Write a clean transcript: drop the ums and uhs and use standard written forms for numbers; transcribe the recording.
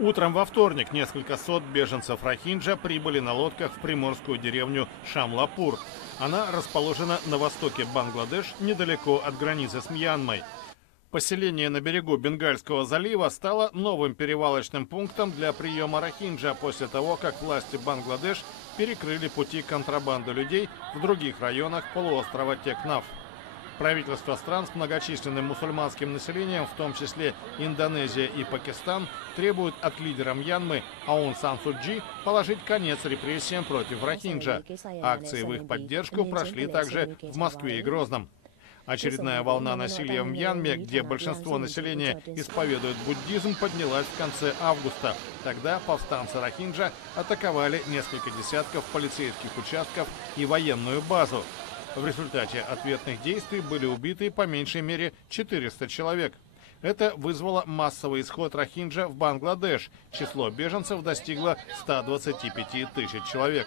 Утром во вторник несколько сот беженцев Рохинджа прибыли на лодках в приморскую деревню Шамлапур. Она расположена на востоке Бангладеш, недалеко от границы с Мьянмой. Поселение на берегу Бенгальского залива стало новым перевалочным пунктом для приема рохинджа после того, как власти Бангладеш перекрыли пути контрабанды людей в других районах полуострова Текнаф. Правительства стран с многочисленным мусульманским населением, в том числе Индонезия и Пакистан, требуют от лидера Мьянмы Аун Сан Су Чжи положить конец репрессиям против рохинджа. Акции в их поддержку прошли также в Москве и Грозном. Очередная волна насилия в Мьянме, где большинство населения исповедует буддизм, поднялась в конце августа. Тогда повстанцы рохинджа атаковали несколько десятков полицейских участков и военную базу. В результате ответных действий были убиты по меньшей мере 400 человек. Это вызвало массовый исход рохинджа в Бангладеш. Число беженцев достигло 125 тысяч человек.